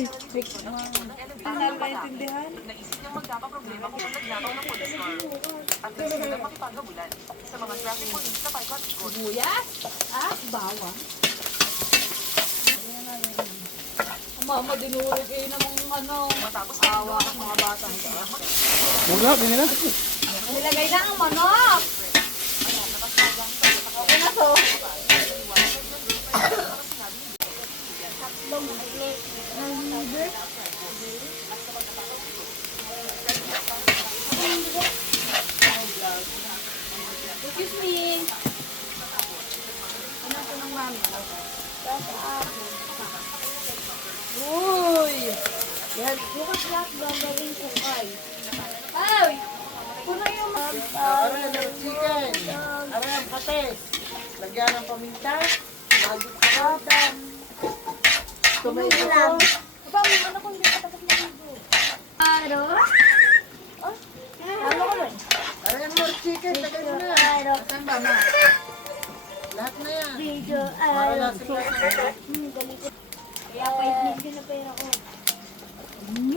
Uy. Hindi na maintindihan. Naisip niyang magkakaproblema kung nagnakaw ng police car. At naisip na makipagabulan sa mga traffic police na paikot-ikot. Buyas? Ah, bawang. Mama, dinuri kayo namang Matapos awa ng mga batang ka. Huwag na, hindi na. Nilagay na ang manok. Okay na to. Excuse me. Ano po ng mami? Uy! Yan, bukas lahat gagawin ko kay. Ay! Puno yung Aray ng chicken. Aray ang pates. Lagyan ng paminta. Magit karotan. Tomato lang. Aba, may ano kung hindi ka tapos na dito. Aro? Oh? Ano ko rin? Aray ang more chicken. Lagay mo na. Saan ba, ma? Lahat na yan. Video, Para lasing lahat. kaya 5 million na pera ko.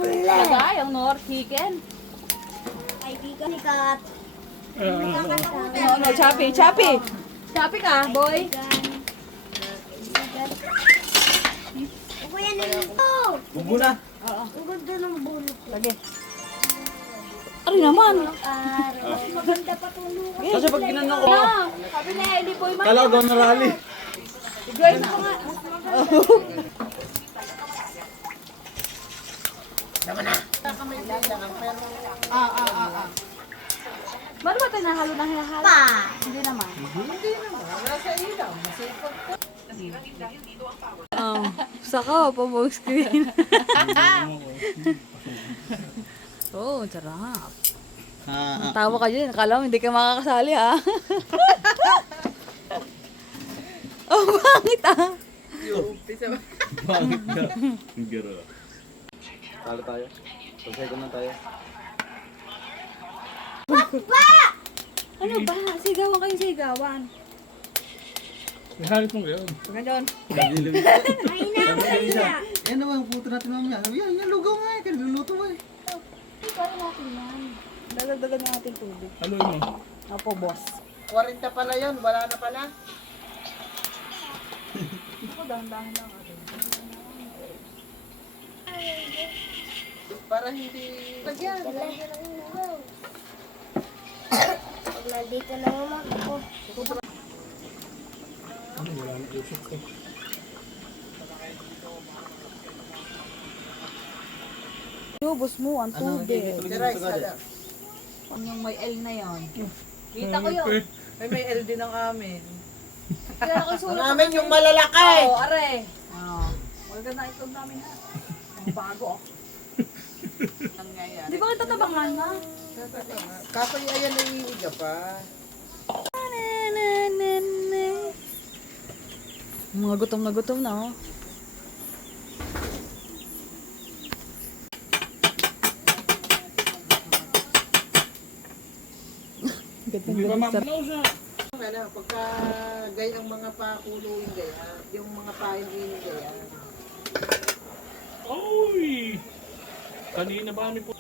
Lagay, ang North Chicken. Kaibigan ni Kat. Ano, Chappy, Chappy. Chappy ka, boy. Ako yan na ito. Bubo na. Ang ganda ng bulok ko. Lagi. Ano naman? Araw. Maganda pa tulungan. Kasi pag ginanong ko, Sabi na, hindi po yung kala ko daw na rally. Join ko nga. Kamay lang. Pero Ba't ba tayo nahalo na hinahalo? Pa. Hindi naman. hindi naman. Nasa ilaw. Masipag ko. Saka, pa screen. Oh, sarap. Tawa ka dyan. Akala mo hindi ka makakasali, ha? Oh, bakit, ah? Bakit ka? Garo. Talo tayo. Pag-second na tayo. Ano ba? Sigawan kayo, sigawan. May halit mong gayon. Ganyan. Ay na. Yan naman, puto natin mamaya. Yan, lugaw nga eh. Kaniluluto mo eh. Para natin yan. Dalagdagan na natin tubig. Haloy mo. Apo, boss. 40 pala yun. Wala na pala. Ako, dahan-dahan lang natin. Para hindi lagyan. Pag nandito na naman ako. Ubus mo ang tubig. Si rice ala. Yung may L na yon. Kita ko yun. Ay, may LD ng amin. Kaya ako Ang sulat. amin yung malalaki. Oo, are. Oo. Wala na itong namin ha. Ang bago. Di ba kita tabangan na? Kaso ayan naiiga pa. Mga gutom na, oh. Hindi pa mamanaw siya. Ano, pagka gayang mga pakuluin gaya, yung mga paingin gaya. Uy! Kanina ba kami po?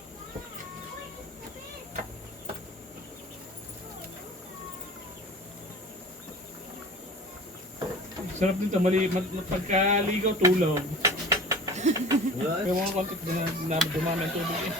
Sarap dito, pagkaligaw tulog. Yung mga konti na dumami ang tubig eh.